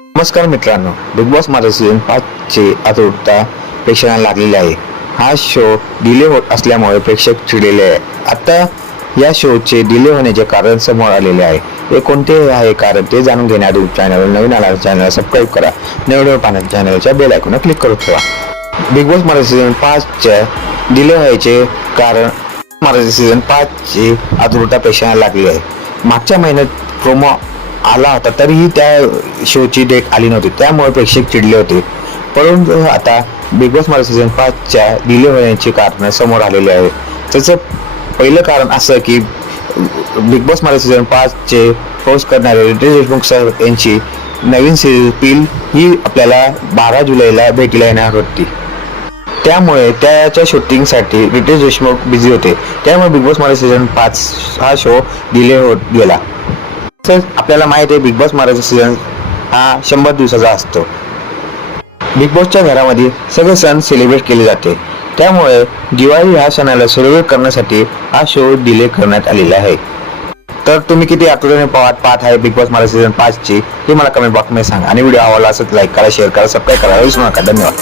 नमस्कार मित्रांनो, big boss Marathi season 5 ची आतुरता प्रेक्षकांना लागलेली आहे. हा शो डिले होत असल्यामुळे प्रेक्षक चिडलेले आहे. आता या शोचे डिले होण्याचे कारण समोर आलेले आहे. हे कोणते आहे कारण ते जाणून घेण्याआधी चॅनल नवीन आला चॅनल सबस्क्राईब करा. नवीन व्हिडिओ पाहण्यासाठी चॅनलच्या बेल आयकॉन क्लिक करून ठेवा. बिग बॉस मराठी सीझन 5 च्या डिले व्हायचे कारण मराठी सीझन 5 ची आतुरता प्रेक्षकांना लागली आहे. मागच्या महिन्यात प्रोमो आला होता तरीही त्या शोची डेट आली नव्हती, त्यामुळे प्रेक्षक चिडले होते. परंतु आता बिग बॉस मराठी सीझन 5 च्या डिले होण्याची कारण समोर आलेले आहे. त्याचं पहिलं कारण असं की बिग बॉस मराठी सीझन 5 चे होस्ट करणारे रितेश देशमुख सर यांची नवीन सीरीज ही आपल्याला 12 जुलैला भेटीला येणार होती. त्यामुळे त्याच्या शूटिंगसाठी रितेश देशमुख बिझी होते. त्यामुळे बिग बॉस मराठी सीझन 5 हा शो डिले होत गेला. आपल्याला माहित आहे बिग बॉस मराठी सीझन हा 100 दिवसाचा असतो. बिग बॉसच्या घरामध्ये सगळे सण सेलिब्रेट केले जाते. त्यामुळे दिवाळी ह्या सणाला सेलिब्रेट करण्यासाठी हा शो डिले करण्यात आलेला आहे. तर तुम्ही किती आतुरतेने पाहत आहे बिग बॉस मराठी सीझन 5 ची हे मला कमेंट बॉक्समध्ये सांगा. आणि व्हिडिओ आवडला असेल तर लाईक करा, शेअर करा, सबस्क्राईब करा. विसरू नका. धन्यवाद.